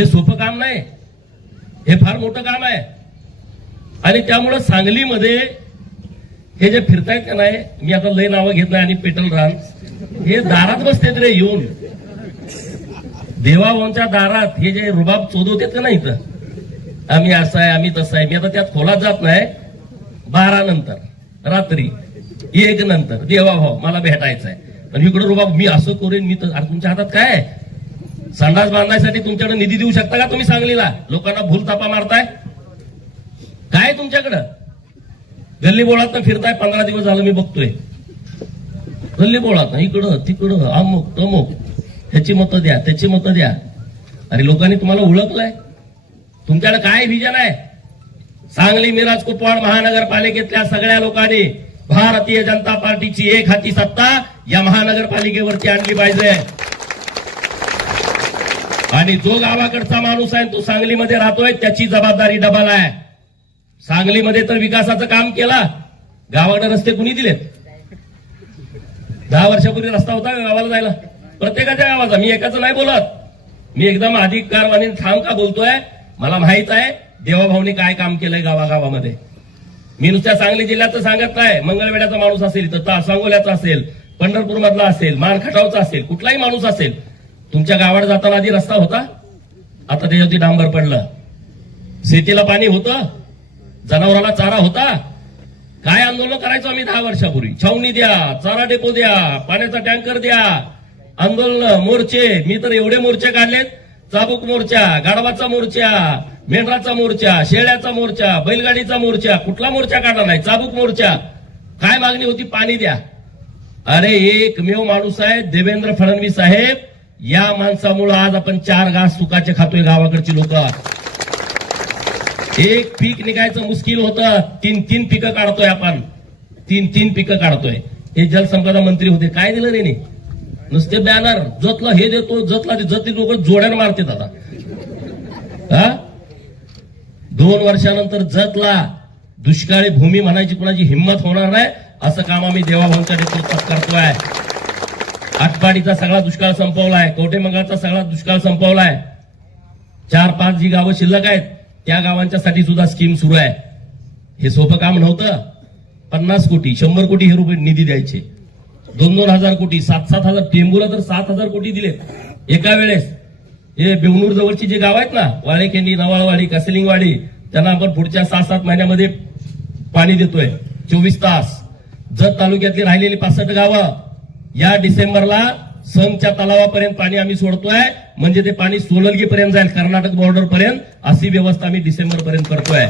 हे सोपं काम नाही, हे फार मोठं काम आहे. आणि त्यामुळं सांगलीमध्ये हे जे फिरतायत का नाही, मी आता लय नावं घेत नाही आणि पेटल रान, हे दारात बसतेत रे येऊन, देवाभाऊंच्या दारात हे जे रुबाब चोदवतेत का नाही, इथं आम्ही असं आहे आम्ही तसं आहे. मी आता त्यात खोलात जात नाही. 12 नंतर रात्री 1 नंतर देवाभाऊ मला भेटायचं आहे, आणि इकडे रुबाब मी असं करेन मी तर. तुमच्या हातात काय आहे? संडास बांधण्यासाठी तुमच्याकडे निधी देऊ शकता का तुम्ही? सांगलीला लोकांना भूलथापा मारताय काय तुमच्याकडं? गल्ली बोळात फिरताय, 15 दिवस झालं मी बघतोय. गल्ली बोळात इकडं तिकडं अमुक तमुक, ह्याची मतं द्या त्याची मतं द्या. अरे लोकांनी तुम्हाला ओळखलंय, तुमच्याकडे काय व्हिजन आहे? सांगली मिरज कुपवाड महानगरपालिकेतल्या सगळ्या लोकांनी भारतीय जनता पार्टीची एक हाती सत्ता या महानगरपालिकेवरती आणली पाहिजे. आणि जो गावाकडचा माणूस आहे तो सांगलीमध्ये राहतोय त्याची जबाबदारी डबल आहे. सांगलीमध्ये तर विकासाचं काम केला, गावाकडे रस्ते कुणी दिलेत? 10 वर्षापूर्वी रस्ता होता गावाला जायला प्रत्येकाच्या गावाचा. मी एकाचं नाही बोलत, मी एकदम अधिकारवाणी ठाम का बोलतोय, मला माहित आहे देवाभाऊनी काय काम केलंय गावागावामध्ये. मी नुसत्या सांगली जिल्ह्याचं सांगत नाही, मंगळवेढ्याचा माणूस असेल इथं, सांगोल्याचा असेल, पंढरपूर मधला असेल, मानखटावचा असेल, कुठलाही माणूस असेल, तुमच्या गावात जाताना आधी रस्ता होता, आता त्याच्यावरती डांबर पडलं. शेतीला पाणी होतं, जनावराला चारा होता. काय आंदोलन करायचो आम्ही 10 वर्षापूर्वी? छावणी द्या, चारा डेपो द्या, पाण्याचा टँकर द्या, आंदोलन मोर्चे. मी तर एवढे मोर्चे काढलेत, चाबूक मोर्चा, गाढवाचा मोर्चा, मेंढराचा मोर्चा, शेळ्याचा मोर्चा, बैलगाडीचा मोर्चा, कुठला मोर्चा काढला नाही, चाबूक मोर्चा. काय मागणी होती? पाणी द्या. अरे एकमेव माणूस आहे देवेंद्र फडणवीस साहेब, या माणसामुळे आज आपण 4 घास सुखाचे खातोय गावाकडची लोक. एक पीक निघायचं मुश्किल होतं, 3 पिकं काढतोय आपण, 3 पिकं काढतोय. हे जलसंपदा मंत्री होते, काय दिलं रे? नुसते बॅनर, जतला हे देतो, जतला जतली लोक जोड्यानं मारतात आता. 2 वर्षानंतर जतला दुष्काळी भूमी म्हणायची कुणाची हिंमत होणार नाही. असं काम आम्ही देवाभाऊंच्या नेतृत्वात करतोय. आटपाडीचा सगळा दुष्काळ संपवलाय, कवठेमंगळचा सगळा दुष्काळ संपवलाय. 4-5 जी गावं शिल्लक आहेत त्या गावांच्यासाठी सुद्धा स्कीम सुरू आहे. हे सोपं काम नव्हतं. 50 कोटी 100 कोटी हे रुपये निधी द्यायचे, 2-2 हजार कोटी, 7-7 हजार, टेंबूला तर 7,000 कोटी दिले एका वेळेस. हे बेवणूर जवळची जे गाव आहेत ना, वाळेकेंडी, नवाळवाडी, कसलिंगवाडी, त्यांना आपण पुढच्या 6-7 महिन्यामध्ये पाणी देतोय 24 तास. जत तालुक्यातली राहिलेली 65 गावं या डिसेंबरला संघच्या तलावापर्यंत पाणी आम्ही सोडतोय, म्हणजे ते पाणी सोललगी पर्यंत जाईल, कर्नाटक बॉर्डर पर्यंत. अशी व्यवस्था आम्ही डिसेंबर पर्यंत करतोय.